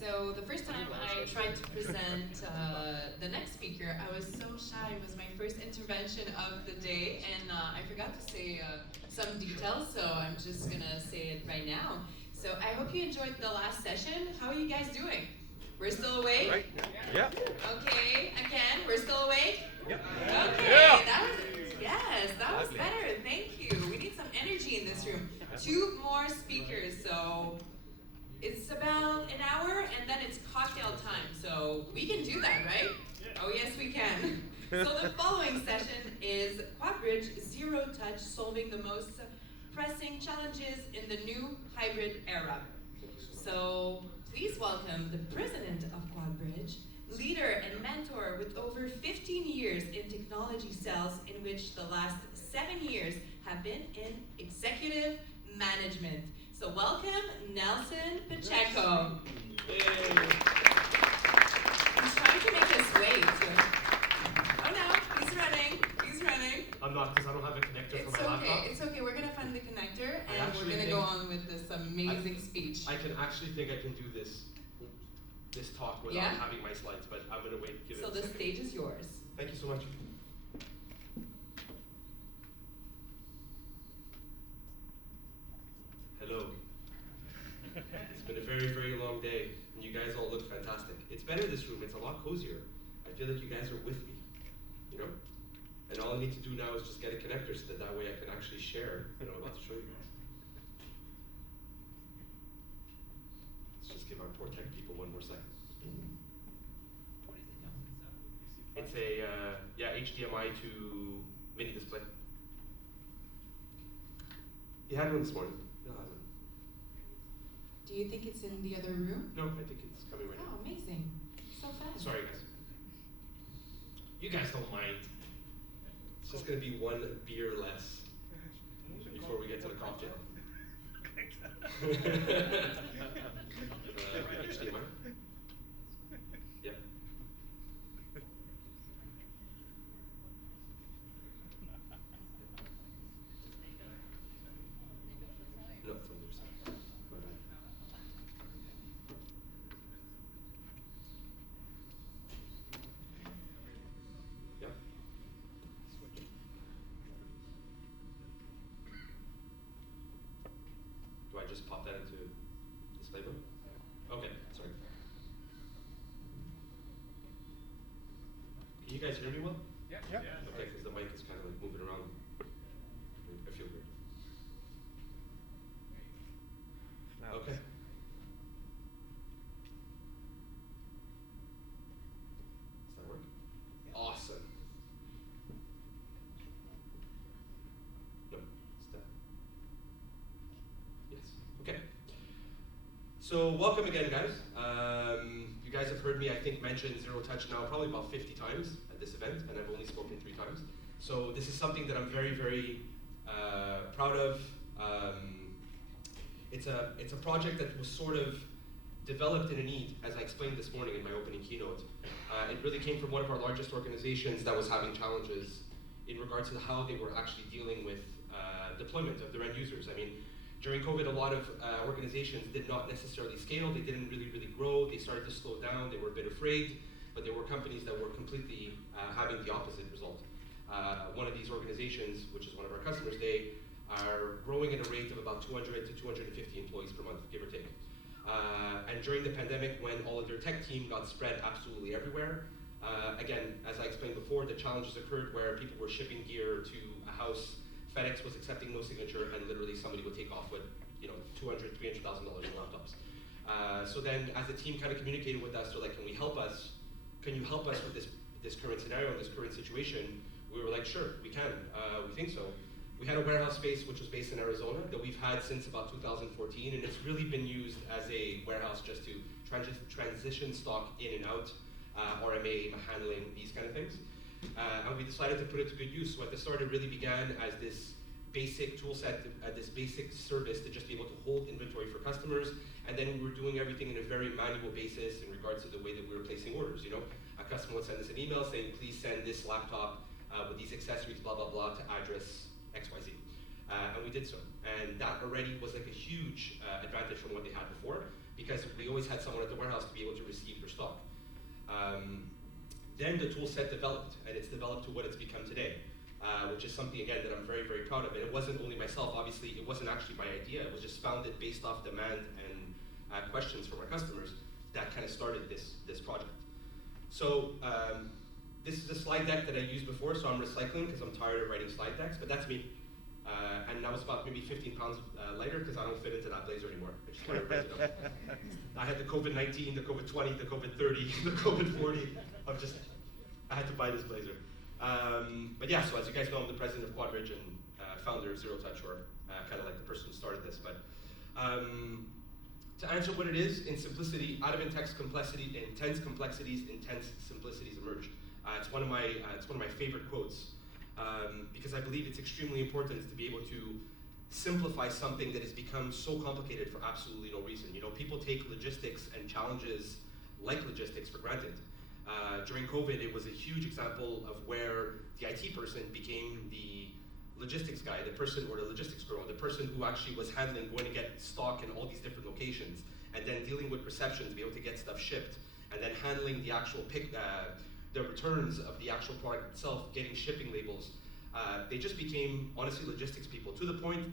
So the first time I tried to present the next speaker, I was so shy. It was my first intervention of the day, and I forgot to say some details, so I'm just gonna say it right now. So I hope you enjoyed the last session. How are you guys doing? We're still awake? Right. Yeah. Okay, again, we're still awake? Yep. Okay, Yeah. that was better, thank you. We need some energy in this room. 2 more speakers, so it's about an hour and then it's cocktail time, so we can do that, right? Oh yes, we can. So the following session is Quadbridge Zero Touch, solving the most pressing challenges in the new hybrid era. So please welcome the president of Quadbridge, leader and mentor with over 15 years in technology sales, in which the last 7 years have been in executive management. So welcome, Nelson Pacheco. Yay. He's trying to make us wait. Oh no, he's running. I'm not, because I don't have a connector for my laptop. It's okay, we're gonna find the connector and we're gonna go on with this amazing speech. I can actually think I can do this talk without having my slides, but I'm gonna wait. So the stage is yours. Thank you so much. Hello. It's been a very, very long day, and you guys all look fantastic. It's better this room, it's a lot cozier. I feel like you guys are with me, you know? And all I need to do now is just get a connector so that way I can actually share what I'm about to show you guys. Let's just give our poor tech people one more second. It's a HDMI to mini display. You had one this morning. You'll have one. Do you think it's in the other room? No, I think it's coming right now. Oh, amazing. So fast. Sorry, guys. You guys don't mind. It's just going to be 1 beer less before we get to the cocktail. HDMI? Yep. No, it's on the other side. My bad. Yeah. Do I just pop that into display mode? Okay, sorry. Can you guys hear me well? Yeah. Okay, because the mic is kind of like moving around. I feel weird. Okay. Does that work? Awesome. No, it's that. Yes. Okay. So welcome again, guys. You guys have heard me, I think, mention Zero Touch now probably about 50 times at this event, and I've only spoken 3 times. So this is something that I'm very, very proud of. It's a project that was sort of developed in a need, as I explained this morning in my opening keynote. It really came from one of our largest organizations that was having challenges in regards to how they were actually dealing with deployment of their end users. I mean, during COVID, a lot of organizations did not necessarily scale. They didn't really grow. They started to slow down. They were a bit afraid, but there were companies that were completely having the opposite result. One of these organizations, which is one of our customers, they are growing at a rate of about 200 to 250 employees per month, give or take. And during the pandemic, when all of their tech team got spread absolutely everywhere, again, as I explained before, the challenges occurred where people were shipping gear to a house, FedEx was accepting no signature, and literally somebody would take off with $200,000, $300,000 in laptops. So then, as the team kind of communicated with us, they're like, "Can you help us with this current scenario, this current situation?" We were like, "Sure, we can. We think so." We had a warehouse space which was based in Arizona that we've had since about 2014, and it's really been used as a warehouse just to transition stock in and out, RMA handling, these kind of things. And we decided to put it to good use. So at the start, it really began as this basic tool set, this basic service to just be able to hold inventory for customers. And then we were doing everything in a very manual basis in regards to the way that we were placing orders. A customer would send us an email saying, "Please send this laptop with these accessories, blah, blah, blah, to address XYZ. And we did so. And that already was like a huge advantage from what they had before, because we always had someone at the warehouse to be able to receive their stock. Then the tool set developed, and it's developed to what it's become today, which is something, again, that I'm very, very proud of. And it wasn't only myself, obviously, it wasn't actually my idea. It was just founded based off demand and questions from our customers that kind of started this project. So this is a slide deck that I used before, so I'm recycling because I'm tired of writing slide decks, but that's me. And that was about maybe 15 pounds lighter because I don't fit into that blazer anymore. I just want to raise it up. I had the COVID-19, the COVID-20, the COVID-30, the COVID-40. I had to buy this blazer. But yeah, so as you guys know, I'm the president of Quadbridge and founder of Zero Touch, or kind of like the person who started this. But to answer what it is, in simplicity, out of intense complexities, intense simplicities emerge. It's one of my favorite quotes. Because I believe it's extremely important to be able to simplify something that has become so complicated for absolutely no reason. You know, people take logistics and challenges like logistics for granted. During COVID, it was a huge example of where the IT person became the logistics guy, the person, or the logistics girl, the person who actually was handling going to get stock in all these different locations, and then dealing with reception to be able to get stuff shipped, and then handling the actual the returns of the actual product itself, getting shipping labels. They just became, honestly, logistics people, to the point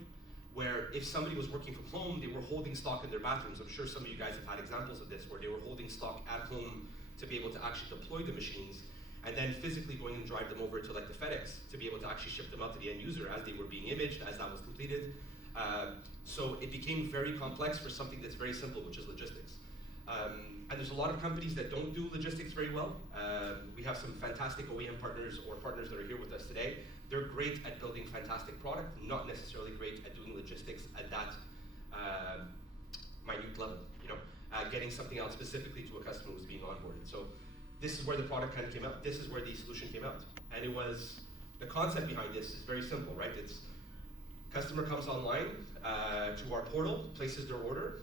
where if somebody was working from home, they were holding stock in their bathrooms. I'm sure some of you guys have had examples of this, where they were holding stock at home to be able to actually deploy the machines, and then physically going and drive them over to like the FedEx to be able to actually ship them out to the end user as they were being imaged, as that was completed. So it became very complex for something that's very simple, which is logistics. And there's a lot of companies that don't do logistics very well. We have some fantastic OEM partners, or partners that are here with us today. They're great at building fantastic product, not necessarily great at doing logistics at that minute level, you know, getting something out specifically to a customer who's being onboarded. So this is where the product kind of came out. This is where the solution came out. And it was, the concept behind this is very simple, right? It's customer comes online to our portal, places their order.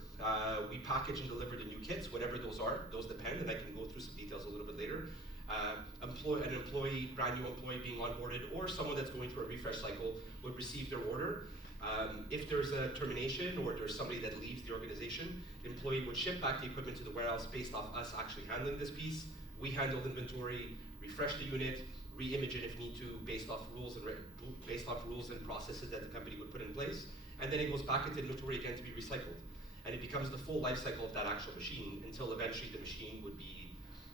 We package and deliver the new kits, whatever those are. Those depend, and I can go through some details a little bit later. An employee, brand new employee being onboarded, or someone that's going through a refresh cycle would receive their order. If there's a termination or there's somebody that leaves the organization, the employee would ship back the equipment to the warehouse based off us actually handling this piece. We handle inventory, refresh the unit, re-image it if need to, based off rules and processes that the company would put in place, and then it goes back into inventory again to be recycled. And it becomes the full life cycle of that actual machine until eventually the machine would be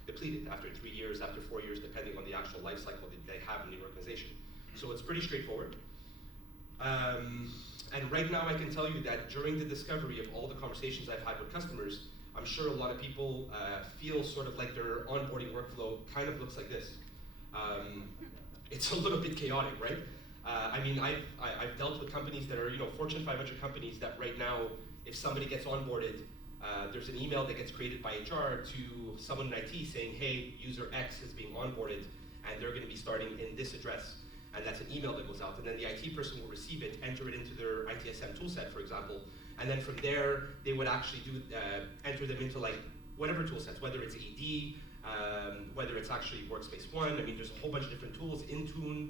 depleted after 3 years, after 4 years, depending on the actual life cycle that they have in the organization. So it's pretty straightforward. And right now I can tell you that during the discovery of all the conversations I've had with customers, I'm sure a lot of people feel sort of like their onboarding workflow kind of looks like this. It's a little bit chaotic, right? I mean, I've dealt with companies that are, you know, Fortune 500 companies that right now, if somebody gets onboarded, there's an email that gets created by HR to someone in IT saying, hey, user X is being onboarded, and they're going to be starting in this address. And that's an email that goes out, and then the IT person will receive it, enter it into their ITSM toolset, for example, and then from there, they would actually enter them into like whatever toolsets, whether it's AD, whether it's actually Workspace ONE. I mean, there's a whole bunch of different tools, Intune,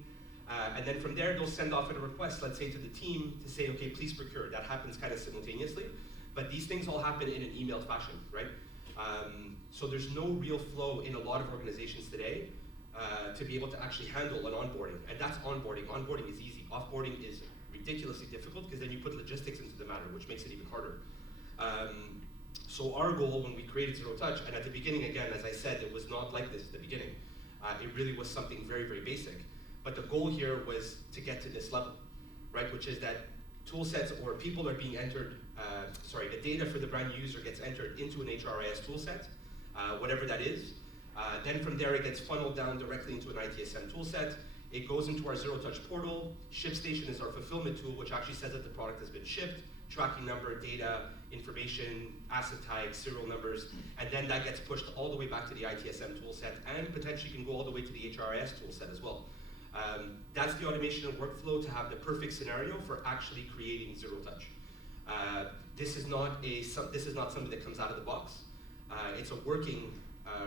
and then from there, they'll send off a request, let's say to the team, to say, okay, please procure. That happens kind of simultaneously, but these things all happen in an emailed fashion, right? So there's no real flow in a lot of organizations today to be able to actually handle an onboarding, and that's onboarding. Onboarding is easy. Offboarding is ridiculously difficult because then you put logistics into the matter, which makes it even harder. So our goal when we created Zero Touch, and at the beginning, again, as I said, it was not like this at the beginning. It really was something very, very basic. But the goal here was to get to this level, right? Which is that tool sets or people are being entered, the data for the brand new user gets entered into an HRIS tool set, whatever that is. Then from there, it gets funneled down directly into an ITSM tool set. It goes into our Zero Touch portal. ShipStation is our fulfillment tool, which actually says that the product has been shipped, tracking number, data, information, asset tags, serial numbers, and then that gets pushed all the way back to the ITSM tool set, and potentially can go all the way to the HRIS tool set as well. That's the automation and workflow to have the perfect scenario for actually creating Zero Touch. This is not something that comes out of the box. It's a working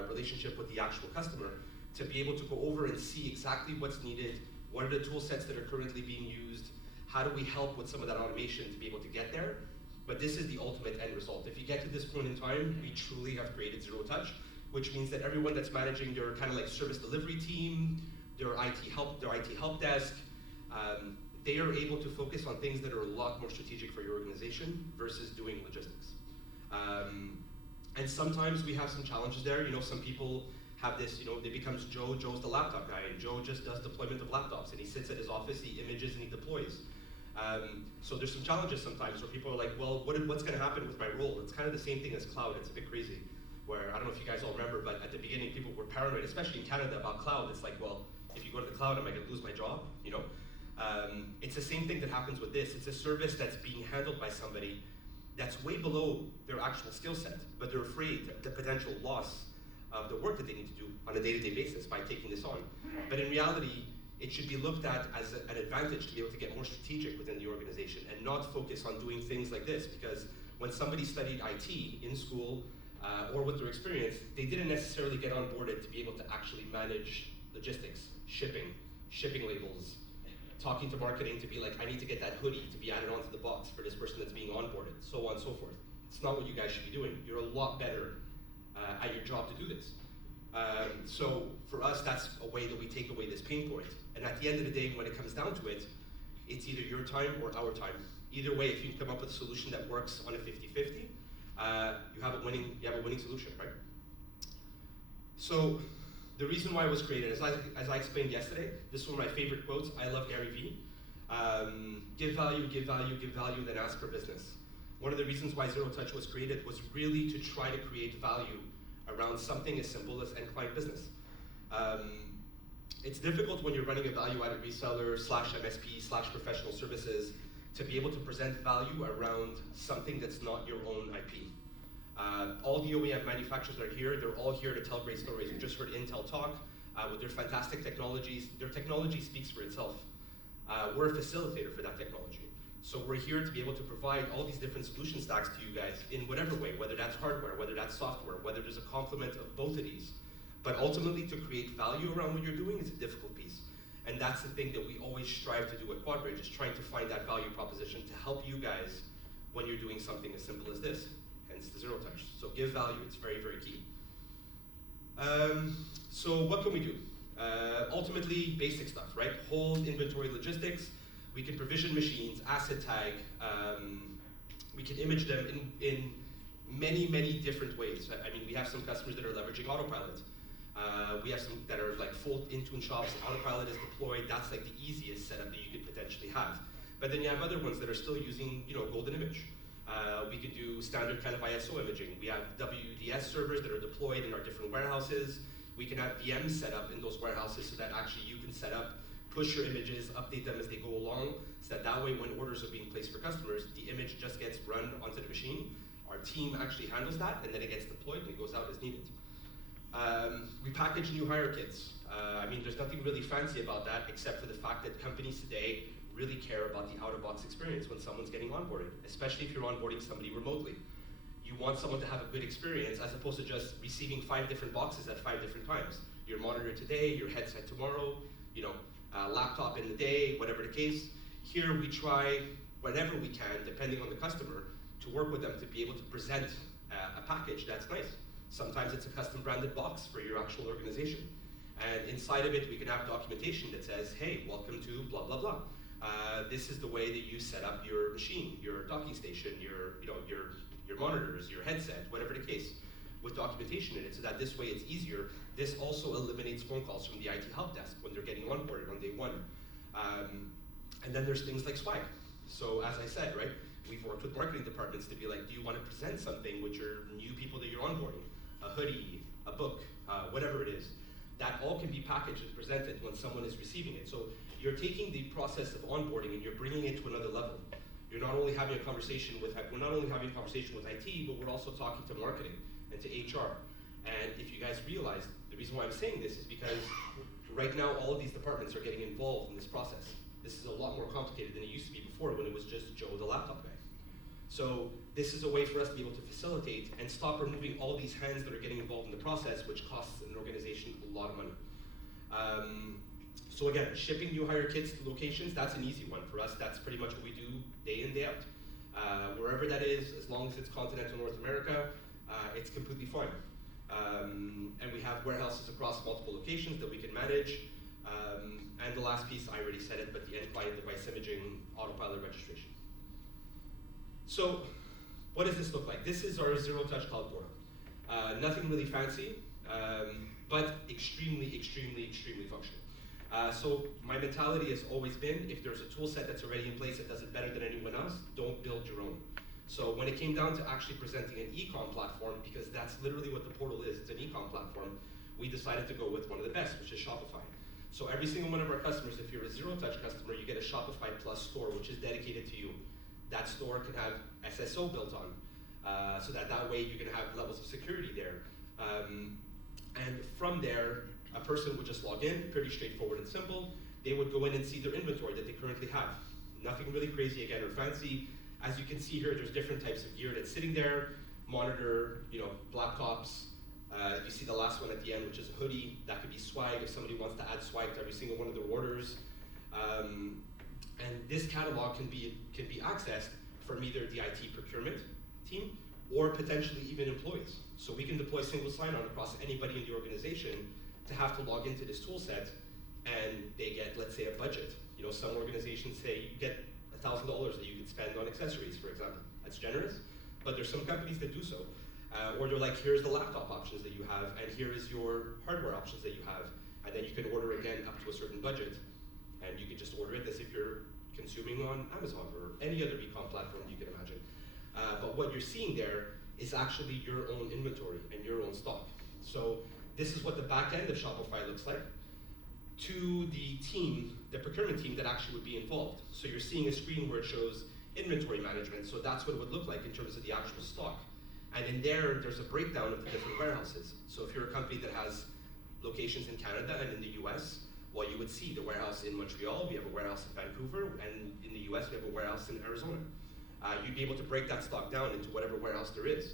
relationship with the actual customer to be able to go over and see exactly what's needed, what are the tool sets that are currently being used, how do we help with some of that automation to be able to get there, But this is the ultimate end result. If you get to this point in time, we truly have created zero touch, which means that everyone that's managing their kind of like service delivery team, their IT help desk, they are able to focus on things that are a lot more strategic for your organization versus doing logistics. And sometimes we have some challenges there. You know, some people have this, you know, it becomes Joe's the laptop guy, and Joe just does deployment of laptops, and he sits at his office, he images and he deploys. So there's some challenges sometimes where people are like, well, what's gonna happen with my role? It's kind of the same thing as cloud. It's a bit crazy, where I don't know if you guys all remember, but at the beginning people were paranoid, especially in Canada, about cloud. It's like, well, if you go to the cloud, am I gonna lose my job? You know? It's the same thing that happens with this. It's a service that's being handled by somebody that's way below their actual skill set, but they're afraid of the potential loss of the work that they need to do on a day-to-day basis by taking this on. But in reality, it should be looked at as an advantage to be able to get more strategic within the organization and not focus on doing things like this, because when somebody studied IT in school or with their experience, they didn't necessarily get onboarded to be able to actually manage logistics, shipping labels, talking to marketing to be like, I need to get that hoodie to be added onto the box for this person that's being onboarded, so on and so forth. It's not what you guys should be doing. You're a lot better at your job to do this. So for us, that's a way that we take away this pain point. And at the end of the day, when it comes down to it, it's either your time or our time. Either way, if you can come up with a solution that works on a 50-50, you have a winning solution, right? So the reason why it was created, as I explained yesterday, this is one of my favorite quotes. I love Gary Vee. Give value, give value, give value, then ask for business. One of the reasons why Zero Touch was created was really to try to create value around something as simple as end client business. It's difficult when you're running a value-added reseller / MSP / professional services to be able to present value around something that's not your own IP. All the OEM manufacturers that are here, they're all here to tell great stories. We just heard Intel talk with their fantastic technologies. Their technology speaks for itself. We're a facilitator for that technology. So we're here to be able to provide all these different solution stacks to you guys in whatever way, whether that's hardware, whether that's software, whether there's a complement of both of these. But ultimately, to create value around what you're doing is a difficult piece. And that's the thing that we always strive to do at Quadbridge, is trying to find that value proposition to help you guys when you're doing something as simple as this, hence the Zero Touch. So give value, it's very, very key. So what can we do? Ultimately, basic stuff, right? Hold inventory logistics. We can provision machines, asset tag. We can image them in many, many different ways. I mean, we have some customers that are leveraging autopilot. We have some that are like full Intune shops. Autopilot is deployed. That's like the easiest setup that you could potentially have. But then you have other ones that are still using, you know, golden image. We could do standard kind of ISO imaging. We have WDS servers that are deployed in our different warehouses. We can have VMs set up in those warehouses so that actually you can set up, push your images, update them as they go along, so that way when orders are being placed for customers, the image just gets run onto the machine. Our team actually handles that, and then it gets deployed and it goes out as needed. We package new hire kits. I mean, there's nothing really fancy about that except for the fact that companies today really care about the out-of-box experience when someone's getting onboarded, especially if you're onboarding somebody remotely. You want someone to have a good experience as opposed to just receiving 5 different boxes at 5 different times. Your monitor today, your headset tomorrow, you know, laptop in the day, whatever the case. Here we try, whenever we can, depending on the customer, to work with them to be able to present a package that's nice. Sometimes it's a custom branded box for your actual organization. And inside of it, we can have documentation that says, hey, welcome to blah, blah, blah. This is the way that you set up your machine, your docking station, your monitors, your headset, whatever the case, with documentation in it, so that this way it's easier. This also eliminates phone calls from the IT help desk when they're getting onboarded on day one. And then there's things like swag. So as I said, right, we've worked with marketing departments to be like, do you want to present something with your new people that you're onboarding? A hoodie, a book, whatever it is. That all can be packaged and presented when someone is receiving it. So you're taking the process of onboarding and you're bringing it to another level. You're not only having a conversation with, we're not only having a conversation with IT, but we're also talking to marketing and to HR. And if you guys realize, the reason why I'm saying this is because right now all of these departments are getting involved in this process. This is a lot more complicated than it used to be before when it was just Joe the laptop guy. So this is a way for us to be able to facilitate and stop removing all these hands that are getting involved in the process, which costs an organization a lot of money. So again, shipping new hire kits to locations, that's an easy one for us. That's pretty much what we do day in, day out. Wherever that is, as long as it's continental North America, it's completely fine. And we have warehouses across multiple locations that we can manage. And the last piece, I already said it, but the end client device imaging autopilot registration. So what does this look like? This is our zero-touch cloud portal. Nothing really fancy, but extremely, extremely, extremely functional. So my mentality has always been, if there's a tool set that's already in place that does it better than anyone else, don't build your own. So when it came down to actually presenting an e-com platform, because that's literally what the portal is, it's an e-com platform, we decided to go with one of the best, which is Shopify. So every single one of our customers, if you're a zero-touch customer, you get a Shopify Plus store, which is dedicated to you. That store can have SSO built on, so that way you can have levels of security there. And from there, a person would just log in, pretty straightforward and simple. They would go in and see their inventory that they currently have. Nothing really crazy again or fancy. As you can see here, there's different types of gear that's sitting there. Monitor, laptops. You see the last one at the end, which is a hoodie. That could be swag if somebody wants to add swag to every single one of their orders. And this catalog can be accessed from either the IT procurement team or potentially even employees. So we can deploy single sign-on across anybody in the organization to have to log into this tool set, and they get, let's say, a budget. Some organizations say you get $1,000 that you could spend on accessories, for example. That's generous, but there's some companies that do so. Or they're like, here's the laptop options that you have, and here is your hardware options that you have, and then you can order again up to a certain budget, and you can just order it as if you're consuming on Amazon or any other e-com platform you can imagine. But what you're seeing there is actually your own inventory and your own stock. So this is what the back end of Shopify looks like to the team, the procurement team that actually would be involved. So you're seeing a screen where it shows inventory management, so that's what it would look like in terms of the actual stock. And in there's a breakdown of the different warehouses. So if you're a company that has locations in Canada and in the US, well, you would see the warehouse in Montreal, we have a warehouse in Vancouver, and in the US, we have a warehouse in Arizona. You'd be able to break that stock down into whatever warehouse there is.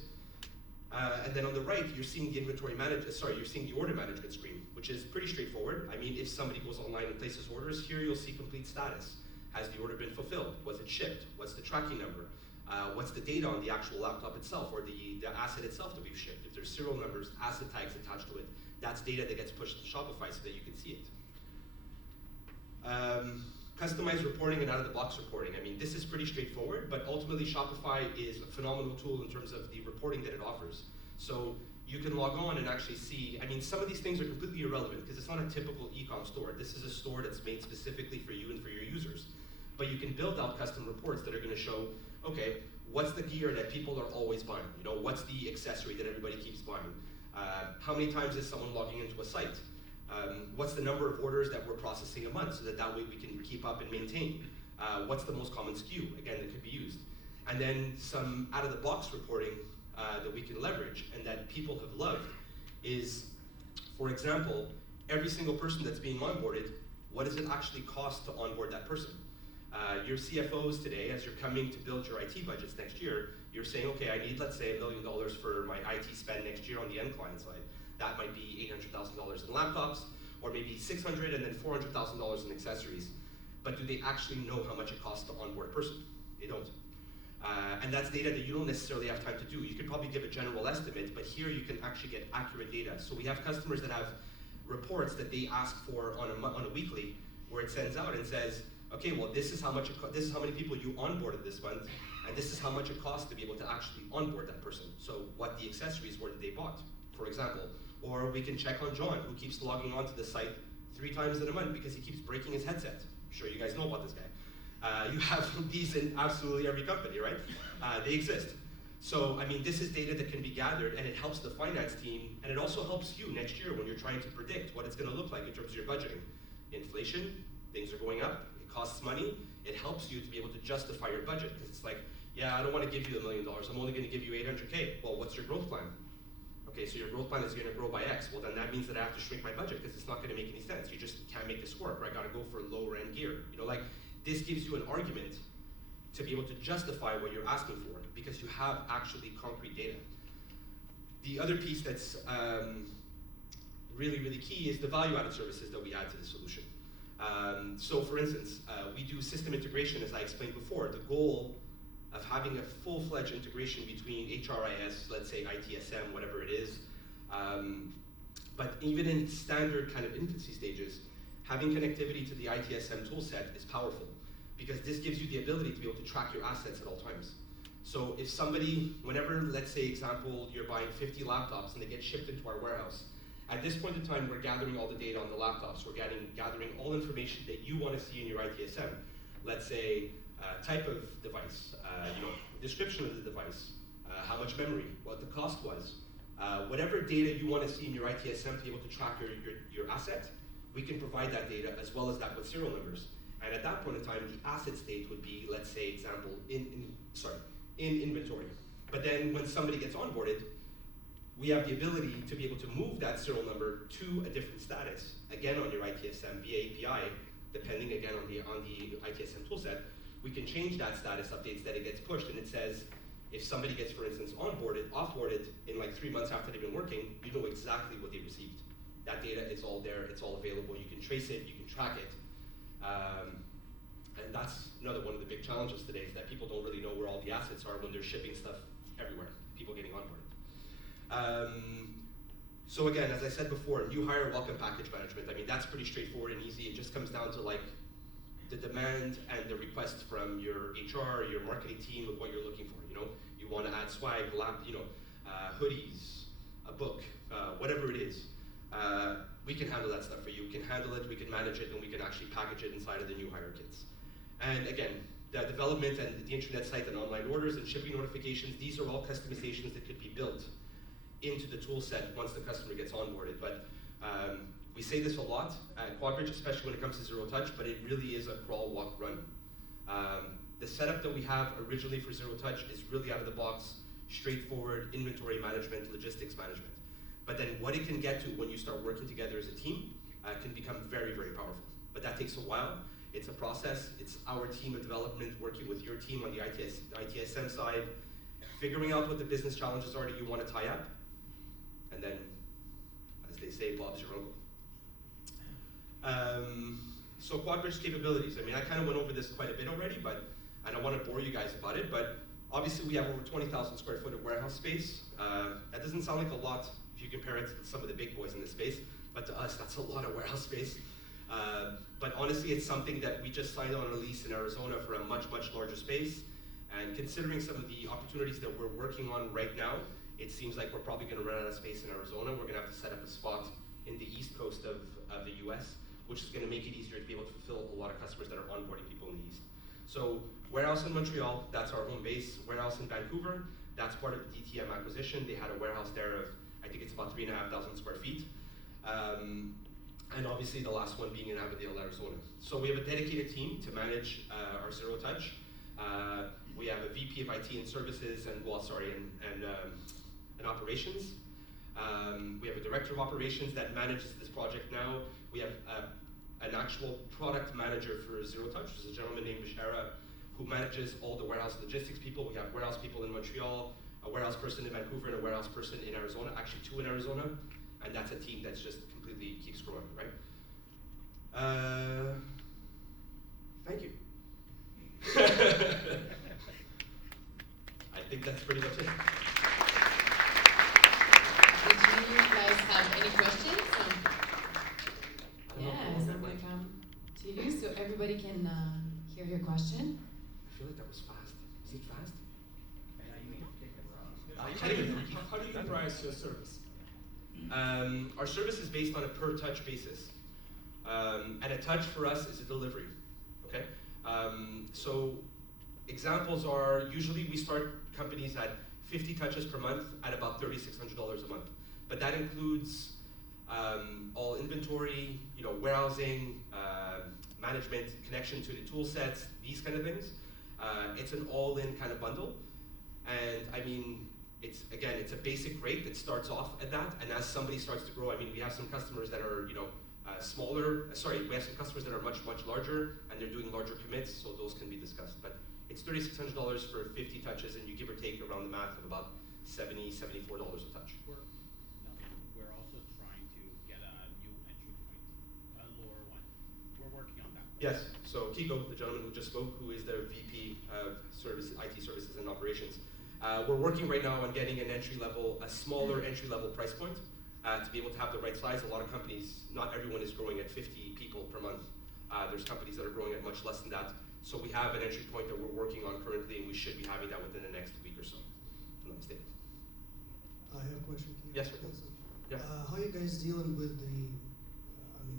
And then on the right, you're seeing the you're seeing the order management screen, which is pretty straightforward. I mean, if somebody goes online and places orders, here you'll see complete status. Has the order been fulfilled? Was it shipped? What's the tracking number? What's the data on the actual laptop itself or the asset itself that we've shipped? If there's serial numbers, asset tags attached to it, that's data that gets pushed to Shopify so that you can see it. Customized reporting and out-of-the-box reporting. I mean, this is pretty straightforward, but ultimately Shopify is a phenomenal tool in terms of the reporting that it offers. So you can log on and actually see, I mean, some of these things are completely irrelevant because it's not a typical e-com store. This is a store that's made specifically for you and for your users. But you can build out custom reports that are gonna show, okay, what's the gear that people are always buying? What's the accessory that everybody keeps buying? How many times is someone logging into a site? What's the number of orders that we're processing a month so that way we can keep up and maintain? What's the most common SKU, again, that could be used? And then some out-of-the-box reporting that we can leverage and that people have loved is, for example, every single person that's being onboarded, what does it actually cost to onboard that person? Your CFOs today, as you're coming to build your IT budgets next year, you're saying, okay, I need, let's say, $1 million for my IT spend next year on the end client side. That might be $800,000 in laptops, or maybe $600,000 and then $400,000 in accessories. But do they actually know how much it costs to onboard a person? They don't. And that's data that you don't necessarily have time to do. You could probably give a general estimate, but here you can actually get accurate data. So we have customers that have reports that they ask for on a weekly, where it sends out and says, okay, well, this is how many people you onboarded this month, and this is how much it costs to be able to actually onboard that person. So what the accessories were that they bought, for example. Or we can check on John, who keeps logging onto the site 3 times in a month because he keeps breaking his headset. I'm sure you guys know about this guy. You have these in absolutely every company, right? They exist. So, I mean, this is data that can be gathered, and it helps the finance team, and it also helps you next year when you're trying to predict what it's gonna look like in terms of your budgeting. Inflation, things are going up, it costs money, it helps you to be able to justify your budget, because it's like, yeah, I don't wanna give you $1 million, I'm only gonna give you 800K. Well, what's your growth plan? Okay, so your growth plan is gonna grow by X. Well, then that means that I have to shrink my budget because it's not gonna make any sense. You just can't make this work, or I gotta go for lower end gear. This gives you an argument to be able to justify what you're asking for because you have actually concrete data. The other piece that's really, really key is the value-added services that we add to the solution. So for instance, we do system integration, as I explained before. The goal of having a full-fledged integration between HRIS, let's say ITSM, whatever it is. But even in standard kind of infancy stages, having connectivity to the ITSM toolset is powerful, because this gives you the ability to be able to track your assets at all times. So if somebody, whenever, let's say example, you're buying 50 laptops and they get shipped into our warehouse, at this point in time, we're gathering all the data on the laptops. We're gathering all information that you want to see in your ITSM. Let's say type of device, description of the device, how much memory, what the cost was. Whatever data you want to see in your ITSM to be able to track your asset, we can provide that data as well as that with serial numbers. And at that point in time, the asset state would be, let's say, example, in inventory. But then when somebody gets onboarded, we have the ability to be able to move that serial number to a different status, again on your ITSM via API, depending again on the ITSM toolset. We can change that status updates that it gets pushed, and it says, if somebody gets, for instance, offboarded in like 3 months after they've been working, you know exactly what they received. That data is all there, it's all available, you can trace it, you can track it. And that's another one of the big challenges today, is that people don't really know where all the assets are when they're shipping stuff everywhere, people getting onboarded. So again, as I said before, new hire welcome package management. I mean, that's pretty straightforward and easy. It just comes down to like the demand and the request from your HR, your marketing team of what you're looking for. You want to add swag, hoodies, a book, whatever it is. We can handle that stuff for you. We can handle it, we can manage it, and we can actually package it inside of the new hire kits. And again, the development and the intranet site and online orders and shipping notifications, these are all customizations that could be built into the tool set once the customer gets onboarded. But we say this a lot at Quadbridge, especially when it comes to zero touch, but it really is a crawl, walk, run. The setup that we have originally for zero touch is really out of the box, straightforward inventory management, logistics management. But then what it can get to when you start working together as a team can become very, very powerful. But that takes a while. It's a process. It's our team of development working with your team on the ITSM side, figuring out what the business challenges are that you want to tie up, and then, as they say, Bob's your uncle. So Quadbridge capabilities. I mean, I kind of went over this quite a bit already, but I don't want to bore you guys about it, but obviously we have over 20,000 square foot of warehouse space. That doesn't sound like a lot if you compare it to some of the big boys in this space, but to us, that's a lot of warehouse space. But honestly, it's something that we just signed on a lease in Arizona for a much, much larger space. And considering some of the opportunities that we're working on right now, it seems like we're probably going to run out of space in Arizona. We're going to have to set up a spot in the east coast of the US, which is going to make it easier to be able to fulfill a lot of customers that are onboarding people in the east. So warehouse in Montreal, that's our home base. Warehouse in Vancouver, that's part of the DTM acquisition. They had a warehouse there of, I think it's about 3,500 square feet. And obviously the last one being in Avondale, Arizona. So we have a dedicated team to manage our zero touch. We have a VP of IT and services and operations. We have a director of operations that manages this project now. We have an actual product manager for zero touch, which is a gentleman named Bishara, who manages all the warehouse logistics people. We have warehouse people in Montreal, a warehouse person in Vancouver, and a warehouse person in Arizona, actually 2 in Arizona. And that's a team that's just completely keeps growing, right? Thank you. I think that's pretty much it. Did you guys have any questions? Yes, I'm going to come to you so everybody can hear your question. I feel like that was fast. Is it fast? How do you price your service? Our service is based on a per touch basis. And a touch for us is a delivery, okay? So examples are, usually we start companies at 50 touches per month at about $3,600 a month. But that includes all inventory, warehousing, management, connection to the tool sets, these kind of things. It's an all-in kind of bundle. And I mean, it's a basic rate that starts off at that, and as somebody starts to grow, I mean, we have some customers that are, we have some customers that are much, much larger, and they're doing larger commits, so those can be discussed. But it's $3,600 for 50 touches, and you give or take around the math of about $74 a touch. We're also trying to get a new entry point, a lower one. We're working on that. Yes, so Kiko, the gentleman who just spoke, who is the VP of IT services and operations. We're working right now on getting a smaller entry-level price point to be able to have the right size. A lot of companies, not everyone is growing at 50 people per month. There's companies that are growing at much less than that. So we have an entry point that we're working on currently, and we should be having that within the next week or so, if I'm not mistaken. I have a question here. Yes, sir. Yeah. How are you guys dealing with the,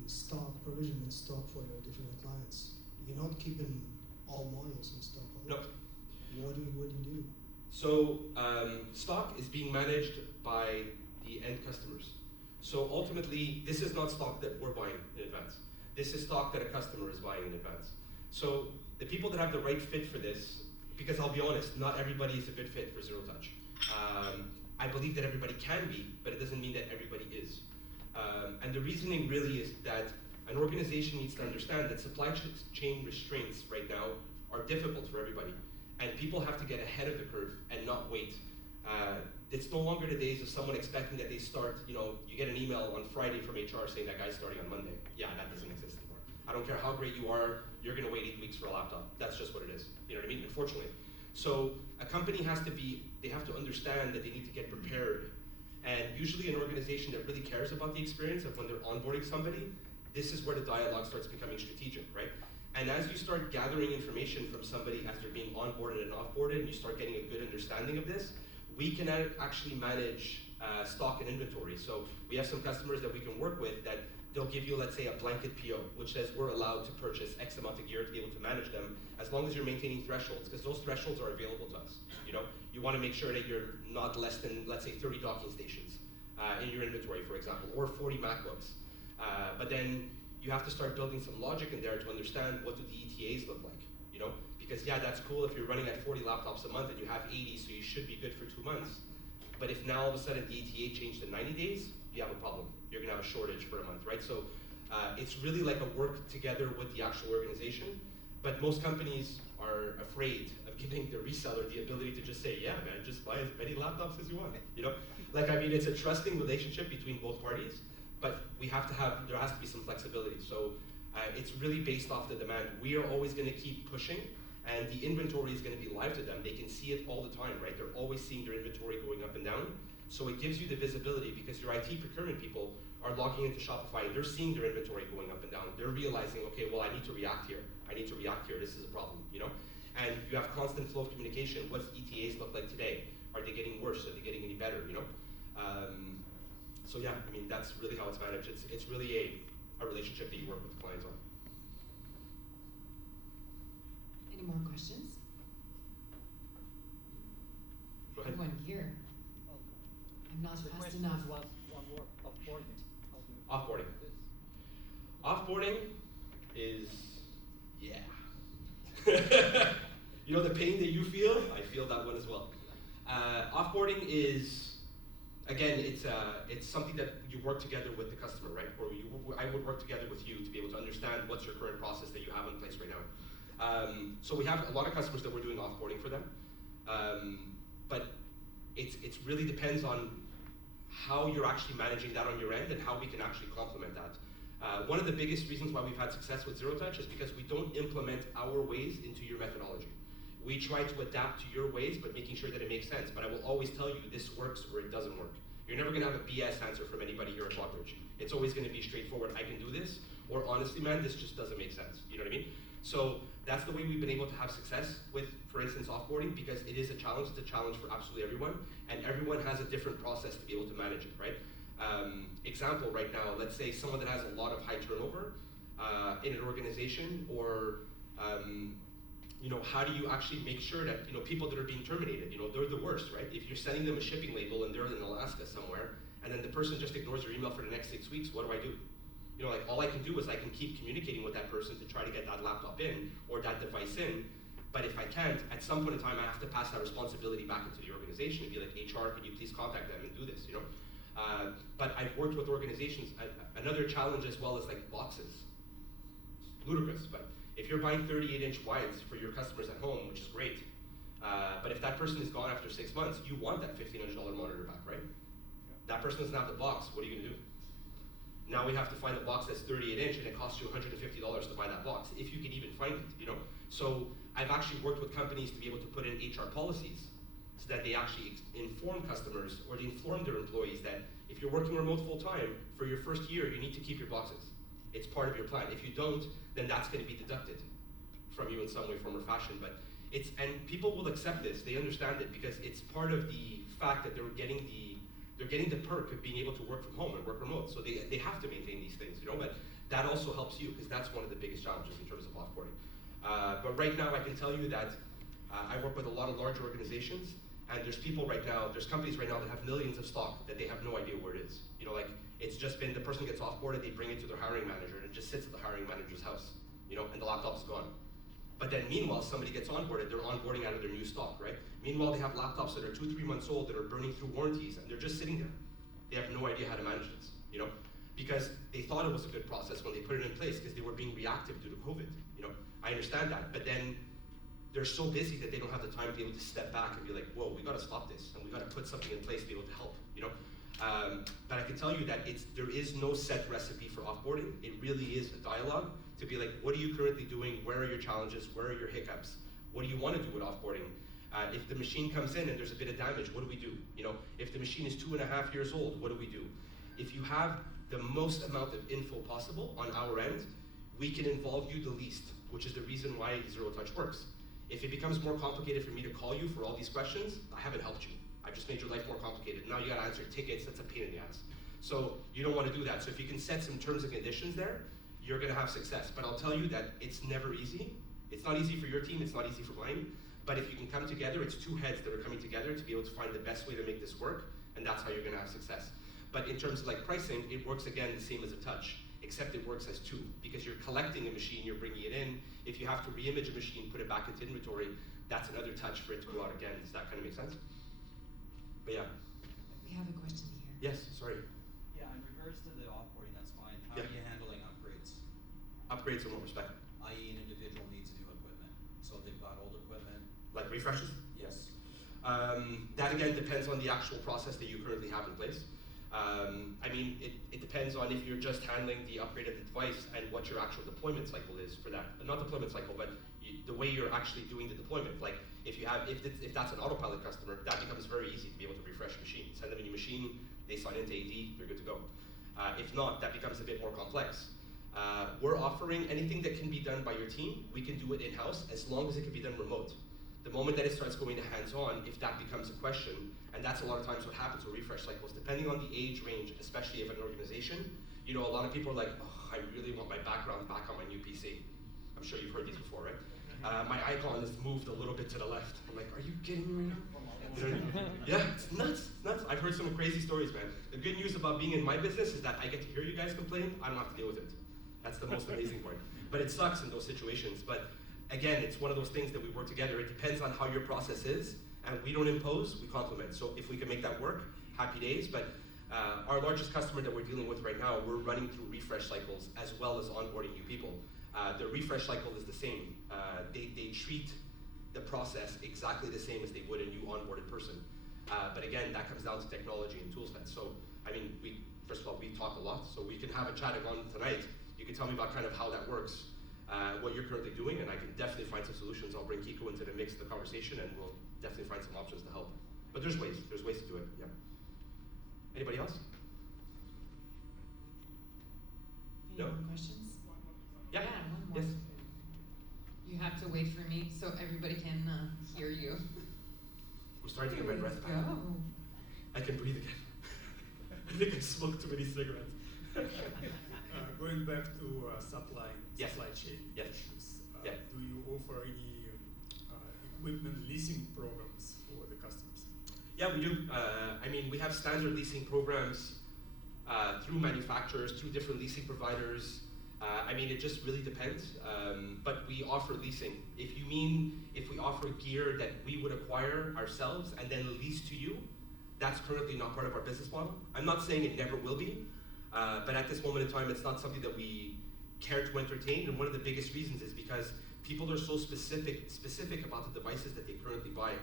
stock provision and stock for your different clients? You're not keeping all models in stock, are you? No. What do you do? So stock is being managed by the end customers. So ultimately, this is not stock that we're buying in advance. This is stock that a customer is buying in advance. So the people that have the right fit for this, because I'll be honest, not everybody is a good fit for Zero Touch. I believe that everybody can be, but it doesn't mean that everybody is. And the reasoning really is that an organization needs to understand that supply chain restraints right now are difficult for everybody. And people have to get ahead of the curve and not wait. It's no longer the days of someone expecting that they start, you get an email on Friday from HR saying that guy's starting on Monday. Yeah, that doesn't exist anymore. I don't care how great you are, you're gonna wait 8 weeks for a laptop. That's just what it is, you know what I mean, unfortunately. So a company they have to understand that they need to get prepared. And usually an organization that really cares about the experience of when they're onboarding somebody, this is where the dialogue starts becoming strategic, right? And as you start gathering information from somebody as they're being onboarded and offboarded, and you start getting a good understanding of this, we can actually manage stock and inventory. So we have some customers that we can work with that they'll give you, let's say, a blanket PO, which says we're allowed to purchase X amount of gear to be able to manage them, as long as you're maintaining thresholds, because those thresholds are available to us. You want to make sure that you're not less than, let's say, 30 docking stations in your inventory, for example, or 40 MacBooks. But then you have to start building some logic in there to understand what do the ETAs look like, Because yeah, that's cool if you're running at 40 laptops a month and you have 80, so you should be good for 2 months. But if now all of a sudden the ETA changed to 90 days, you have a problem. You're gonna have a shortage for a month, right? So it's really like a work together with the actual organization. But most companies are afraid of giving the reseller the ability to just say, yeah, man, just buy as many laptops as you want, It's a trusting relationship between both parties, but there has to be some flexibility. So it's really based off the demand. We are always gonna keep pushing, and the inventory is gonna be live to them. They can see it all the time, right? They're always seeing their inventory going up and down. So it gives you the visibility because your IT procurement people are logging into Shopify and they're seeing their inventory going up and down. They're realizing, okay, well, I need to react here. This is a problem, And you have constant flow of communication. What's ETAs look like today? Are they getting worse? Are they getting any better, So yeah, that's really how it's managed. It's really a relationship that you work with clients on. Any more questions? Go ahead. One here. I'm not The fast question enough. is one word, offboarding. How do you Offboarding. do this? Offboarding is, yeah. The pain that you feel, I feel that one as well. Offboarding is, again, it's something that you work together with the customer, right? Or I would work together with you to be able to understand what's your current process that you have in place right now. So we have a lot of customers that we're doing offboarding for them, but it really depends on how you're actually managing that on your end and how we can actually complement that. One of the biggest reasons why we've had success with Zero Touch is because we don't implement our ways into your methodology. We try to adapt to your ways, but making sure that it makes sense. But I will always tell you this works or it doesn't work. You're never gonna have a BS answer from anybody here at Quadbridge. It's always gonna be straightforward, I can do this, or honestly, man, this just doesn't make sense. You know what I mean? So that's the way we've been able to have success with, for instance, offboarding, because it is a challenge. It's a challenge for absolutely everyone, and everyone has a different process to be able to manage it, right? Example right now, let's say someone that has a lot of high turnover in an organization, or how do you actually make sure that people that are being terminated, they're the worst, right? If you're sending them a shipping label and they're in Alaska somewhere, and then the person just ignores your email for the next 6 weeks, what do I do? All I can do is I can keep communicating with that person to try to get that laptop in or that device in. But if I can't, at some point in time, I have to pass that responsibility back into the organization and be like, HR, can you please contact them and do this, But I've worked with organizations. Another challenge as well is like boxes. Ludicrous, but if you're buying 38-inch wides for your customers at home, which is great, but if that person is gone after 6 months, you want that $1,500 monitor back, right? That person doesn't have the box, what are you gonna do? Now we have to find a box that's 38 inch and it costs you $150 to buy that box, if you can even find it, you know? So I've actually worked with companies to be able to put in HR policies so that they actually inform customers or they inform their employees that if you're working remote full time, for your first year, you need to keep your boxes. It's part of your plan. If you don't, then that's gonna be deducted from you in some way, form, or fashion. But and people will accept this, they understand it, because it's part of the fact that they're getting the perk of being able to work from home and work remote. So they have to maintain these things, you know, but that also helps you, because that's one of the biggest challenges in terms of offboarding. But right now I can tell you that I work with a lot of large organizations, and there's companies right now that have millions of stock that they have no idea where it is. You know, like, it's just been, the person gets offboarded, they bring it to their hiring manager, and it just sits at the hiring manager's house, you know, and the laptop's gone. But then meanwhile, somebody gets onboarded, they're onboarding out of their new stock, right? Meanwhile, they have laptops that are 2-3 months old that are burning through warranties, and they're just sitting there. They have no idea how to manage this, you know? Because they thought it was a good process when they put it in place, because they were being reactive due to COVID, you know? I understand that, but then they're so busy that they don't have the time to be able to step back and be like, whoa, we gotta stop this, and we gotta put something in place to be able to help, you know? But I can tell you that there is no set recipe for offboarding. It really is a dialogue to be like, what are you currently doing? Where are your challenges? Where are your hiccups? What do you want to do with offboarding? If the machine comes in and there's a bit of damage, what do we do? You know, if the machine is 2.5 years old, what do we do? If you have the most amount of info possible on our end, we can involve you the least, which is the reason why Zero Touch works. If it becomes more complicated for me to call you for all these questions, I haven't helped you. I just made your life more complicated. Now you gotta answer tickets, that's a pain in the ass. So you don't wanna do that. So if you can set some terms and conditions there, you're gonna have success. But I'll tell you that it's never easy. It's not easy for your team, it's not easy for mine. But if you can come together, it's two heads that are coming together to be able to find the best way to make this work, and that's how you're gonna have success. But in terms of like pricing, it works again the same as a touch, except it works as two, because you're collecting a machine, you're bringing it in. If you have to re-image a machine, put it back into inventory, that's another touch for it to go out again. Does that kind of make sense? But yeah. We have a question here. Yes, sorry. Yeah, in regards to the offboarding, that's fine. How Yeah. are you handling upgrades? Upgrades in what respect? I.e. an individual needs new equipment. So they've got old equipment. Like refreshes? Yes. That again depends on the actual process that you currently have in place. I mean, it depends on if you're just handling the upgrade of the device and what your actual deployment cycle is for that. Not deployment cycle, but the way you're actually doing the deployment. Like if that's an autopilot customer, that becomes very easy to be able to refresh a machine. Send them a new machine, they sign into AD, they're good to go. If not, that becomes a bit more complex. We're offering anything that can be done by your team, we can do it in-house as long as it can be done remote. The moment that it starts going to hands-on, if that becomes a question, and that's a lot of times what happens with refresh cycles, depending on the age range, especially of an organization, you know, a lot of people are like, oh, I really want my background back on my new PC. I'm sure you've heard these before, right? My icon is moved a little bit to the left. I'm like, are you kidding me right now? Yeah, it's nuts, it's nuts. I've heard some crazy stories, man. The good news about being in my business is that I get to hear you guys complain, I don't have to deal with it. That's the most amazing part. But it sucks in those situations. But again, it's one of those things that we work together. It depends on how your process is, and we don't impose, we complement. So if we can make that work, happy days. But our largest customer that we're dealing with right now, we're running through refresh cycles as well as onboarding new people. The refresh cycle is the same. They treat the process exactly the same as they would a new onboarded person. But again, that comes down to technology and tool sets. So, I mean, first of all, we talk a lot, so we can have a chat on tonight. You can tell me about kind of how that works, what you're currently doing, and I can definitely find some solutions. I'll bring Kiko into the mix of the conversation, and we'll definitely find some options to help. But there's ways to do it, yeah. Anybody else? Any No? more questions? Yeah. One more. Yes. You have to wait for me so everybody can hear you. I'm starting to get my breath back. Go. I can breathe again. I think I smoked too many cigarettes. Going back to supply Yes. chain Yes. issues, Yeah. do you offer any equipment leasing programs for the customers? Yeah, we do. I mean, we have standard leasing programs through manufacturers, through different leasing providers. I mean, it just really depends. But we offer leasing. If we offer gear that we would acquire ourselves and then lease to you, that's currently not part of our business model. I'm not saying it never will be, but at this moment in time, it's not something that we care to entertain. And one of the biggest reasons is because people are so specific about the devices that they currently buy.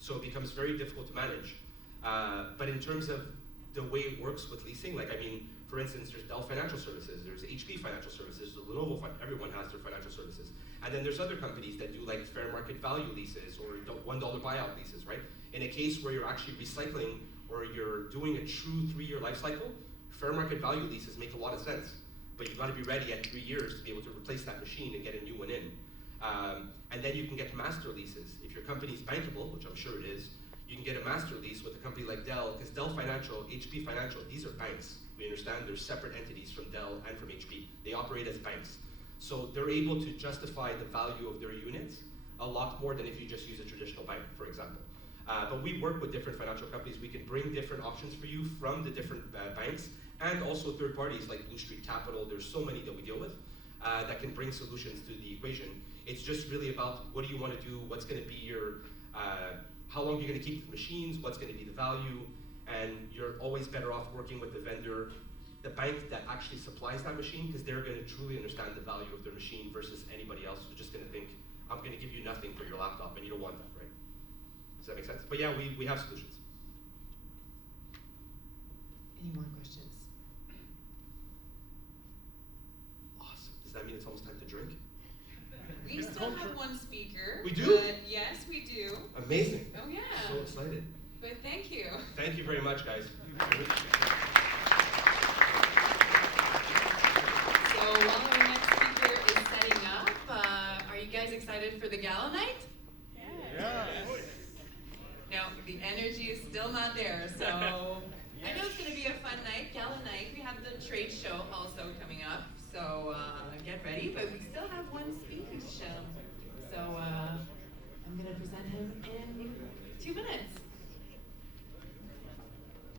So it becomes very difficult to manage. But in terms of the way it works with leasing. Like, I mean, for instance, there's Dell Financial Services, there's HP Financial Services, the Lenovo, everyone has their financial services. And then there's other companies that do like fair market value leases or $1 buyout leases, right? In a case where you're actually recycling or you're doing a true 3-year life cycle, fair market value leases make a lot of sense. But you've got to be ready at 3 years to be able to replace that machine and get a new one in. And then you can get master leases. If your company's bankable, which I'm sure it is, you can get a master lease with a company like Dell, because Dell Financial, HP Financial, these are banks. We understand they're separate entities from Dell and from HP. They operate as banks. So they're able to justify the value of their units a lot more than if you just use a traditional bank, for example. But we work with different financial companies. We can bring different options for you from the different banks, and also third parties like Blue Street Capital. There's so many that we deal with that can bring solutions to the equation. It's just really about what do you want to do, what's going to be your, how long you're going to keep the machines, what's going to be the value, and you're always better off working with the vendor, the bank that actually supplies that machine, because they're going to truly understand the value of their machine versus anybody else who's just going to think, I'm going to give you nothing for your laptop, and you don't want that, right? Does that make sense? But yeah, we have solutions. Any more questions? Awesome. Does that mean it's almost time to drink? We still have one speaker. We do? But yes, we do. Amazing. Oh yeah. So excited. But thank you. Thank you very much, guys. So while our next speaker is setting up, are you guys excited for the gala night? Yeah. No, the energy is still not there. So I know it's going to be a fun night, gala night. We have the trade show also coming up. So get ready, but we still have one speech. So I'm going to present him in 2 minutes.